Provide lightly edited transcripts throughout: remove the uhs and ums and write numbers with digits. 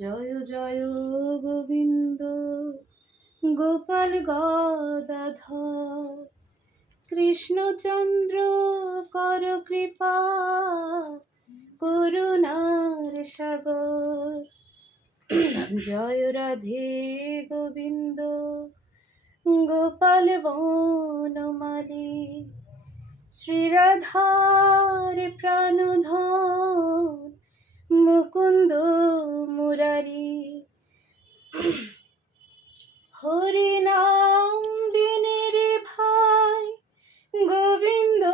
জয় জয় গোবিন্দ গোপাল গদাধর কৃষ্ণচন্দ্র কর কৃপা করুণার সাগর। জয় রাধে গোবিন্দ গোপাল বনমালী শ্রীরাধার প্রাণধন মুকুন্দ মুরারি। হরি নাম বিনে রে ভাই গোবিন্দ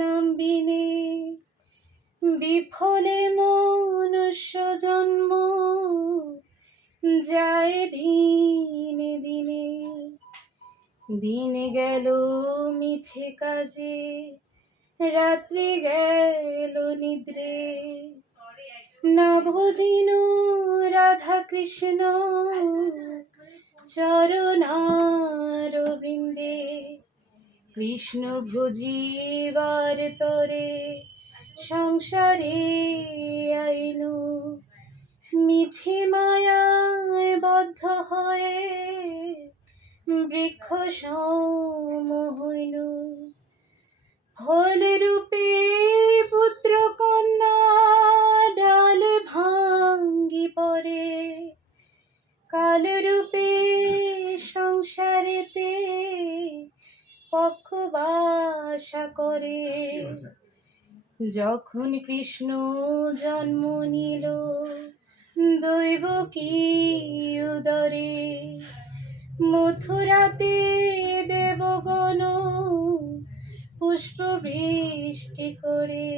নাম বিনে বিফলে মনুষ্য জন্ম যায় দিনে দিনে। দিন গেল মিছে কাজে রাত্রি গেল নিদ্রে না ভজিন রাধা কৃষ্ণ চরণার বৃন্দে। কৃষ্ণ ভজিবার তরে সংসারে আইনু মিছে মায়ায় বদ্ধ হয়ে বৃক্ষ সম হইনু। ফল রূপে পুত্র কন্যা ডালে ভাঙ্গি পড়ে কাল রূপে সংসারেতে পক্ষ বাসা করে। যখন কৃষ্ণ জন্ম নিল দৈব কি উদরে মথুরাতে দেবগণ পুষ্প বৃষ্টি করে।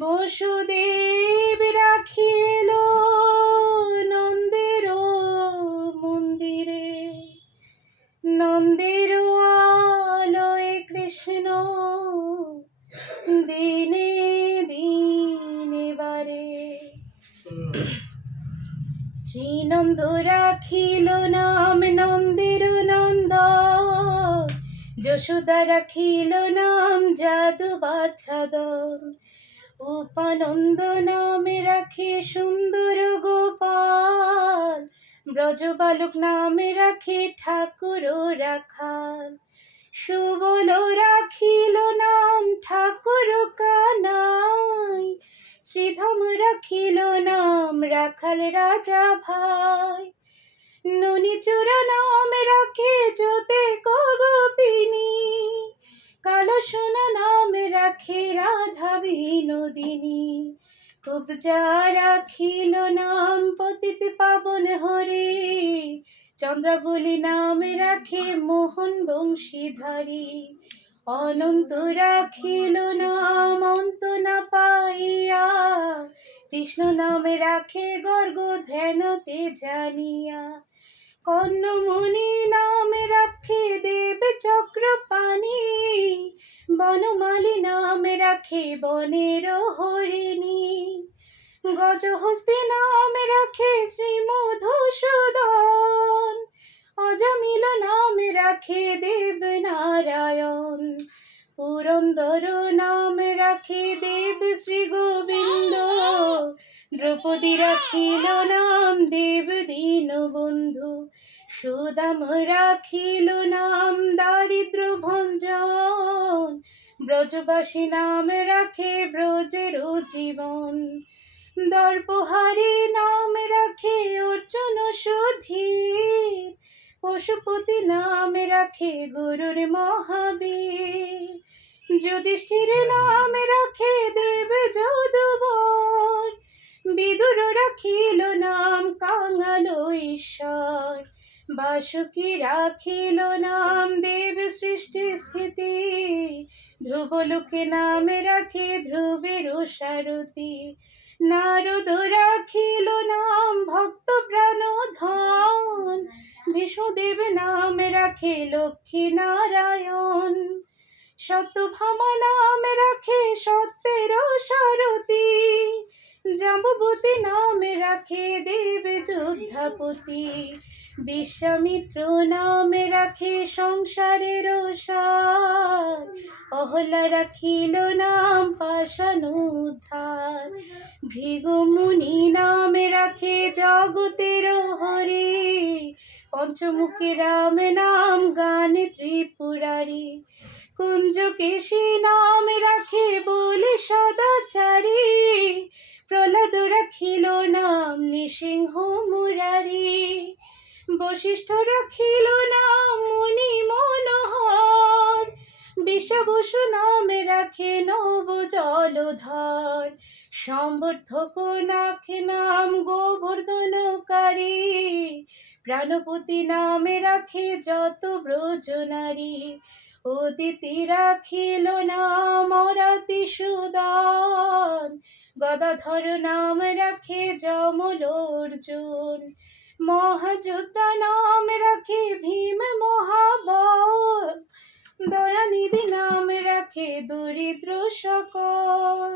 বসুদেব রাখিল নন্দের মন্দিরে নন্দের আলয়ে কৃষ্ণ দিনে দিনে বারে। শ্রীনন্দ রাখিল নাম নন্দের নন্দন যশোদা রাখিল নাম যাদু বাচ্চাদন। উপানন্দ নামে রাখে সুন্দর গোপাল ব্রজবালক নামে রাখে ঠাকুর রাখাল। সুবল রাখিল নাম ঠাকুর কানাই শ্রীধাম রাখিল নাম রাখাল রাজা ভাই। ননিচূড়া নাম রাখে যোতে গোপিনী কালো সোনা নাম রাখে রাধা বিনোদিনী। কুবজা রাখিল নাম পতিত পাবন হরে চন্দ্রাবলী নাম রাখে মোহন বংশীধারী। অনন্ত রাখিল নাম অন্ত না পাইয়া কৃষ্ণ নাম রাখে গর্গ ধ্যানতে জানিয়া। কর্ণমুনি নাম রাখে দেব চক্রপাণি বনমালী নাম রাখে বনের হরিণী। গজহস্তি নাম রাখে শ্রী মধুসূদন অজামিল নাম রাখে দেব নারায়ণ। পুরন্দর নাম রাখে দেব শ্রী গোবিন্দ দ্রৌপদী রাখিল নাম দেব দীনবন্ধু। সুদাম রাখিল নাম দারিদ্র ভঞ্জন ব্রজবাসী নাম রাখে ব্রজের জীবন। দর্পহারি নাম রাখে অর্জুন সুধীর পশুপতি নাম রাখে গুরুর মহাবীর। যুধিষ্ঠির নাম রাখে দেব যদুবর বিদুর রাখিল নাম কাঙাল ঈশ্বর। বাসুকি রাখিল নাম দেব সৃষ্টি স্থিতি ধ্রুবলোকে নাম রাখে ধ্রুবের সারথি। নারদ রাখিল নাম ভক্ত প্রাণধন বিষ্ণুদেব নাম রাখে লক্ষ্মী নারায়ণ। সত্যভামা নাম রাখে সত্যের সারথি জাম্বুবতী নাম রাখে দেব যোদ্ধাপতি। বিশ্বামিত্র নাম রাখে সংসারের সার অহল্যা রাখিল নাম পাষাণ উদ্ধার। ভৃগুমুনি নাম রাখে জগতের হরি, পঞ্চমুখী রাম নাম গানে ত্রিপুরারি, কুঞ্জকেশী নাম রাখে বলে সদাচারী, প্রহ্লাদ রাখিল নাম নৃসিংহ মুরারি, বশিষ্ঠ রাখিল নাম মুনি মনোহর, বিষাবসু নাম রাখে নব জলধর, সম্বর্ধক রাখে নাম গোবর্ধনকারী, প্রাণপতি নামে রাখে যত ব্রজনারী, অদিতি রাখিল নাম অরাতি সুদান, গদাধর নাম রাখে যমল অর্জুন, মহাযোদ্ধা নাম রাখে ভীম মহাবল, দয়ানিধি নাম রাখে দরিদ্র সকল,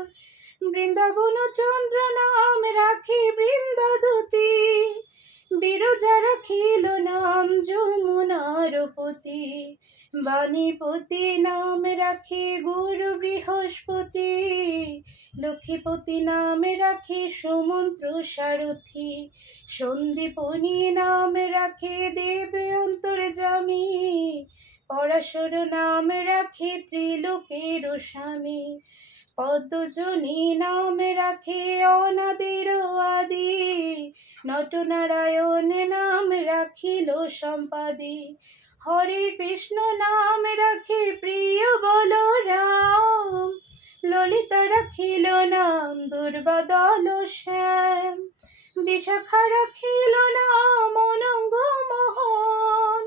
বৃন্দাবন চন্দ্র নাম রাখে বৃন্দাদূতি, বিরজা রাখিল নাম যমুনার পতি, বাণীপতি নাম রাখে গুরু বৃহস্পতি, লক্ষ্মীপতি নাম রাখে সুমন্ত্র সারথি, সন্দীপনী নাম রাখে দেব অন্তর্যামী, পরাশর নাম রাখে ত্রিলোকের স্বামী, পদ্মজনী নাম রাখে অনাদের আদি, নটনারায়ণ নাম রাখিল সম্পাদি, হরে কৃষ্ণ নাম রাখে প্রিয় বলরাম, ললিতা রাখিল নাম দুর্বাদল শ্যাম, বিশাখা রাখিল নাম অনঙ্গ মোহন,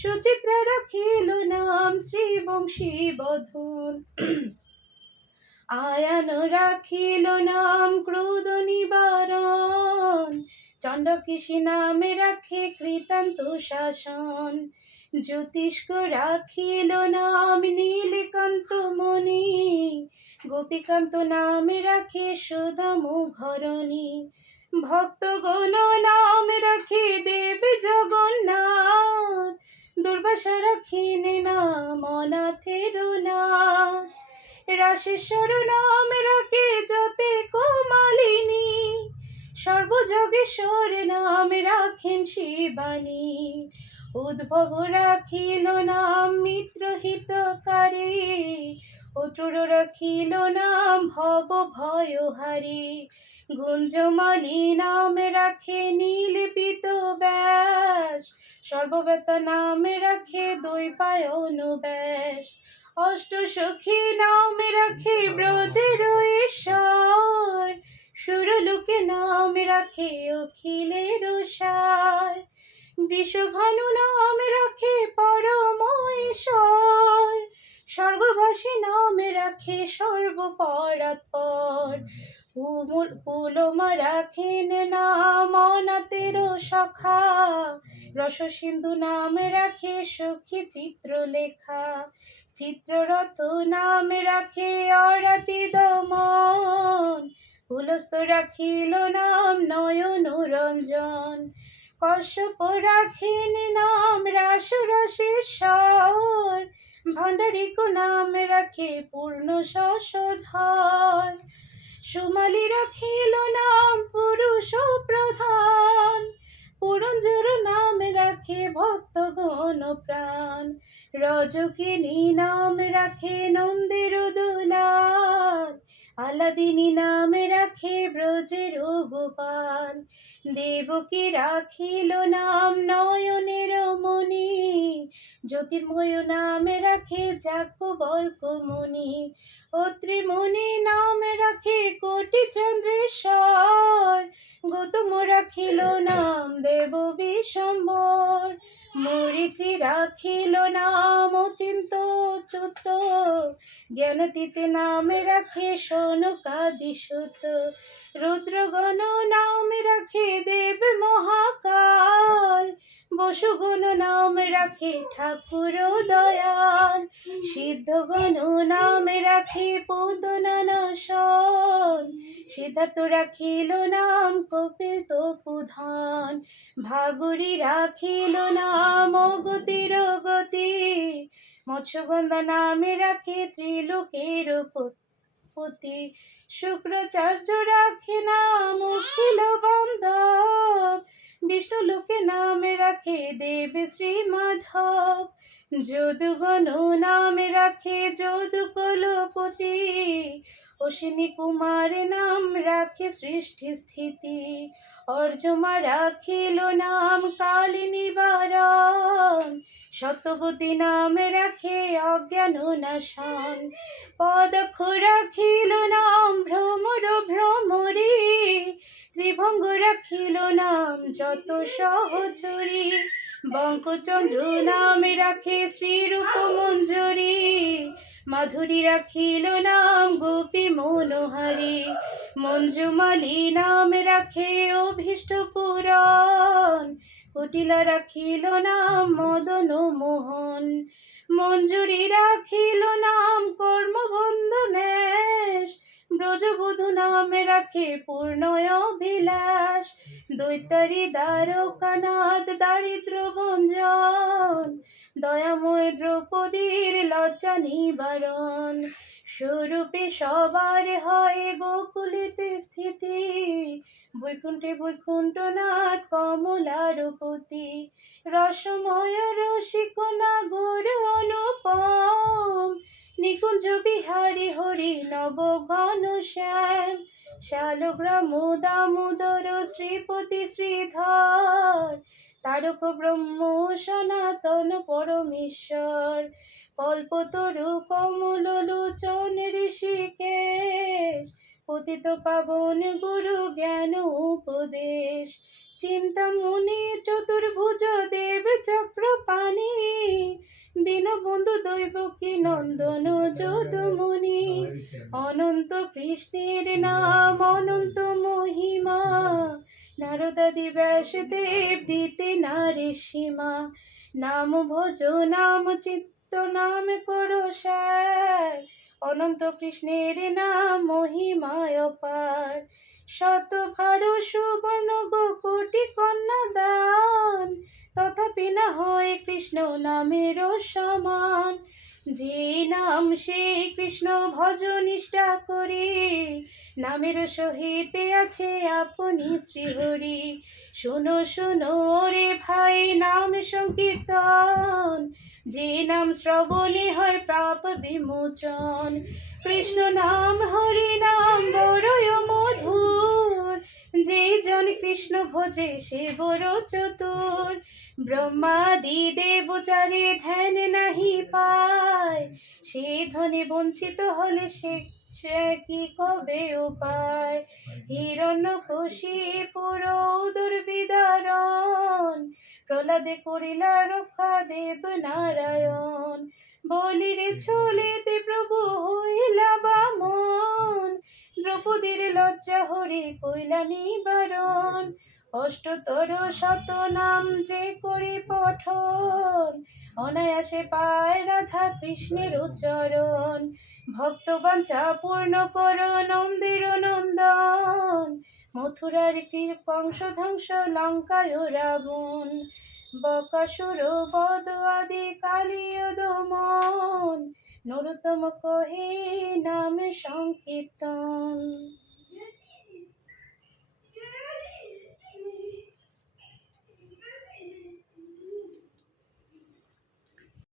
সুচিত্রা রাখিল নাম শ্রীবংশী বধূন, আয়ান রাখিল নাম ক্রোধ নিবারণ, চণ্ডকেশী নামে রাখে কৃতান্ত শাসন, জ্যোতিষ্ক রাখিল নাম নীলকান্ত মণি, গোপীকান্ত নামে রাখে সুধামু ঘরণী, ভক্তগণ নাম রাখে দেব জগন্নাথ, দুর্বাসা রাখিন নাম অনাথের নাথ, রাশেশ্বর নাম রাখে যতে কোমালিনী, সর্বযোগেশ্বর নাম রাখেন শিবানী, উদ্ভব রাখিল নাম মিত্র হিতকারী, অতুর রাখিল নাম ভব ভয়হারী, গুঞ্জমালী নাম রাখে নীলপিত ব্যাস, সর্ববেতা নাম রাখে দ্বৈপায়ন ব্যাস, অষ্টসখী নাম রাখে ব্রজের ঈশ্বর, সুরলোকে নাম রাখে অখিলের সার, বৃষভানু নাম রাখে পরম ঈশ্বর, স্বর্গবাসী নাম রাখে সর্বপরাৎপর, পুলমা রাখেন নাম অনাথের সখা, রসসিন্ধু নাম রাখে সখী চিত্রলেখা, চিত্ররথ নাম রাখে অরাতি দমন, পুলস্ত রাখিল নাম নয়ন রঞ্জন, কশ্যপ রাখেন নাম রাস রসেশ্বর, ভণ্ডারিক নাম রাখে পূর্ণ শশধর, সুমালি রাখিল নাম পুরুষ প্রধান, পুরঞ্জর নাম রাখে ভক্তগণ প্রাণ, রজকিনী নাম রাখে নন্দের দুলাল, আলাদিনী নাম রাখে ব্রজের গোপাল, দেবকী রাখিল নাম নয়নের মণি, জ্যোতির্ময় নাম রাখে যাজ্ঞবল্ক মুনি, অত্রিমুনি নাম রাখে কোটি চন্দ্রেশ্বর, গৌতম রাখিল নাম দেব বিশ্বম্বর, মরিচি রাখিল নাম অচিন্ত চ্যুত, জ্ঞানতীতে নাম রাখে সনকাদি সুত, রুদ্রগণ নাম রাখে দেব মহাকাল, বসুগণ নাম রাখে ঠাকুর দয়াল, সিদ্ধগণ নাম রাখে পূতনাশন, সিদ্ধার্থ রাখিল নাম কপিল তপুধন, ভাগুরি রাখিল নাম অগতির গতি, মৎস্যগন্ধা নামে রাখে ত্রিলোকের পতি, পতি। শুক্রাচার্য রাখে নাম অখিল বান্ধব, বিষ্ণু লোকে নামে রাখে দেব শ্রী মাধব। যদুগণ নামে রাখে যদুকুলপতি, অশ্বিনী কুমার নাম রাখে সৃষ্টি স্থিতি। অর্জমা রাখিল নাম কাল নিবারণ, সত্যবতী নাম রাখে অজ্ঞান নাশন। পদক্ষ রাখিল নাম ভ্রমর ভ্রমরী, ত্রিভঙ্গ রাখিল নাম যত সহচরী। বঙ্কচন্দ্র নামে রাখে শ্রীরূপ মঞ্জুরি, মাধুরী রাখিল নাম গোপী মনোহারী। মঞ্জুমালী নাম রাখে অভীষ্ট পূরণ, কুটিলা রাখিল নাম মদন মোহন। মঞ্জুরি রাখিল নাম কর্মবন্ধনেশ, ব্রজবধূ নামে রাখে পূর্ণয় অভিলাষ। দৈত্যারী দ্বারকানাথ দারিদ্র ভঞ্জন, দয়াময় দ্রৌপদীর লজ্জা নিবারণ। স্বরূপে সবার হয় গোকুলেতে স্থিতি, বৈকুণ্ঠে বৈকুণ্ঠনাথ কমলারপতি। রসময় রসিক নাগর অনুপম, নিকুঞ্জ বিহারী হরি নব ঘন শ্যাম। শালগ্রাম দামোদর শ্রীপতি শ্রীধর, তারক ব্রহ্ম সনাতন পরমেশ্বর। কল্পতরু কমল লোচন ঋষিকেশ, পতিত পাবন গুরু জ্ঞান উপদেশ। চিন্তামণি চতুর্ভুজ দেব চক্রপাণি, দীনবন্ধু দৈবকী নন্দন যদুমণি। অনন্ত কৃষ্ণের নাম অনন্ত মহিমা, নারদাদি ব্যাসদেব দিতে নারে সীমা। নাম ভজ নাম চিত্ত নাম করো সার, অনন্ত কৃষ্ণের নাম মহিমায় অপার। শতভার সুবর্ণ কোটি কন্যা দান, তথাপি না হয় কৃষ্ণ নামের সমান। যে নাম সেই কৃষ্ণ ভজ নিষ্ঠা করি, নামের সহিত আছে আপনি শ্রীহরি। শোনো শোনো রে ভাই নাম সংকীর্তন, যে নাম শ্রবণে হয় পাপ বিমোচন। কৃষ্ণ নাম হরি নাম বড়ই মধুর, যে জন কৃষ্ণ ভজে সে বড় চতুর। ব্রহ্মাদি দেবচারে ধ্যান নাহি পায়, সে ধনে বঞ্চিত হলে সে কি কবে উপায়। হিরণ্যকশিপুর দুর্বিদারণ, প্রহ্লাদে করিলা রক্ষা দেব নারায়ণ। বলির ছলেতে প্রভু হইলা বামন, দ্রৌপদীর লজ্জা হরি কইলা নিবারণ। অষ্টতর শত নাম যে করি পঠন, অনায়াসে পায় রাধা কৃষ্ণের উচ্চারণ। ভক্তবাঞ্ছা পূর্ণ কর নন্দের নন্দন, মথুরার কংস ধ্বংস লঙ্কায় রাবণ। বকাসুর বধ আদি কালীয় দমন, নরোত্তম কহে নাম সংকীর্তন।